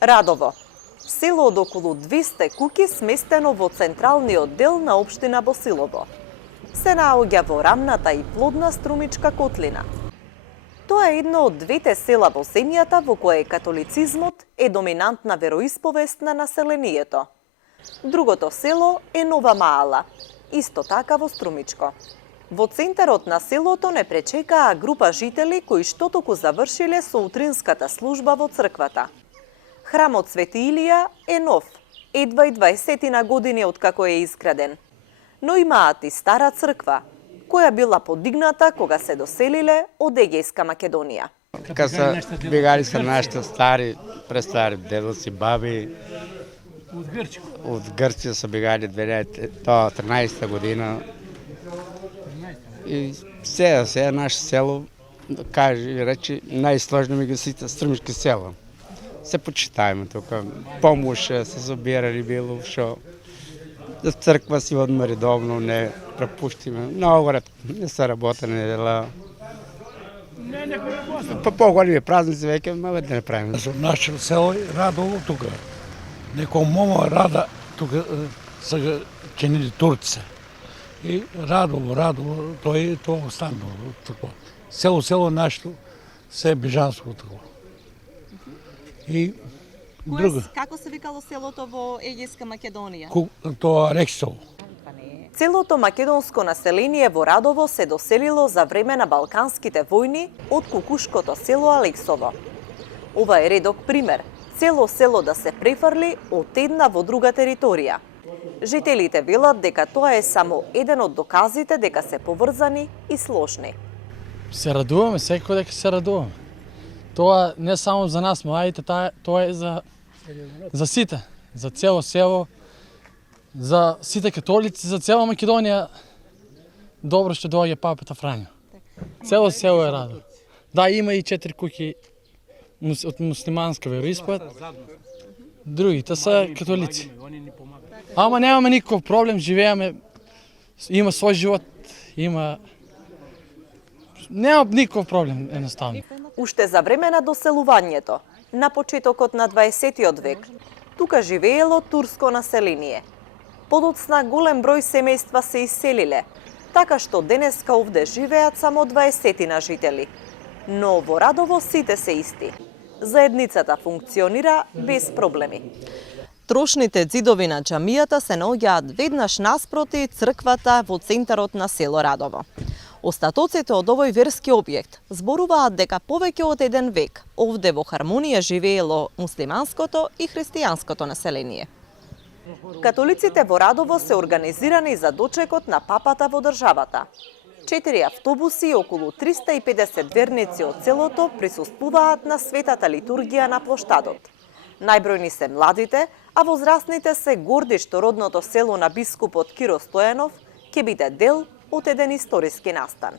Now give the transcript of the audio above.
Радово. Село од околу 200 куќи сместено во централниот дел на општина Босилово. Се наоѓа во рамната и плодна струмичка котлина. Тоа е едно од двете села во земјата во кое католицизмот е доминантна вероисповест на населението. Другото село е Нова Маала, исто така во Струмичко. Во центарот на селото не пречекаа група жители кои што току завршиле со утринската служба во црквата. Храмот Свети Илија е нов, едва и 20 години откако е изграден. Но имаат и стара црква, која била подигната кога се доселиле од Егејска Македонија. Кога се бегали се нашите стари, престари дедоци, баби, од Грција се бегали 2013 година. И сега наше село, кажи речи, најсложно ми ги сите струмички села. Се почитаеме тука, помош се собирали било, шо да црква си одма редовно, не пропуштиме. Много ред не се работа недела. По по-големи празници веќе маве да не правиме. Наше село е Радово тука. Некој мома Рада тука се чинили турци. И Радово, тоа останало. Село нашето се бежанско такова. И друго. Како се викало селото во Егејска Македонија? Тоа Рексово. Целото македонско население во Радово се доселило за време на Балканските војни од кукушкото село Алексово. Ова е редок пример. Цело село да се префрли од една во друга територија. Жителите велат дека тоа е само еден од доказите дека се поврзани и сложни. Се радуваме, секој дека се радуваме. Тоа не само за нас, младите, тоа е за сите, за цело село, за сите католици, за цела Македонија. Добро што доаѓа папата Фрањо. Цело село е радо. Да, има и 4 куќи од муслиманска вероисповед. Другите се католици. Ама немаме никаков проблем, живееме, има свој живот, нема никаков проблем, едноставно. Уште за време на доселувањето, на почетокот на 20 век, тука живеело турско население. Подоцна голем број семејства се иселиле, така што денеска овде живеат само 20 жители. Но во Радово сите се исти. Заедницата функционира без проблеми. Трошните ѕидови на џамијата се наоѓаат веднаш наспроти црквата во центарот на село Радово. Остатоците од овој верски објект зборуваат дека повеќе од еден век овде во хармонија живеело муслиманското и христијанското население. Католиците во Радово се организирани за дочекот на папата во државата. 4 автобуси и околу 350 верници од селото присуствуваат на светата литургија на плоштадот. Најбројни се младите, а возрастните се горди што родното село на бискупот Киро Стојанов ќе биде дел од еден историски настан.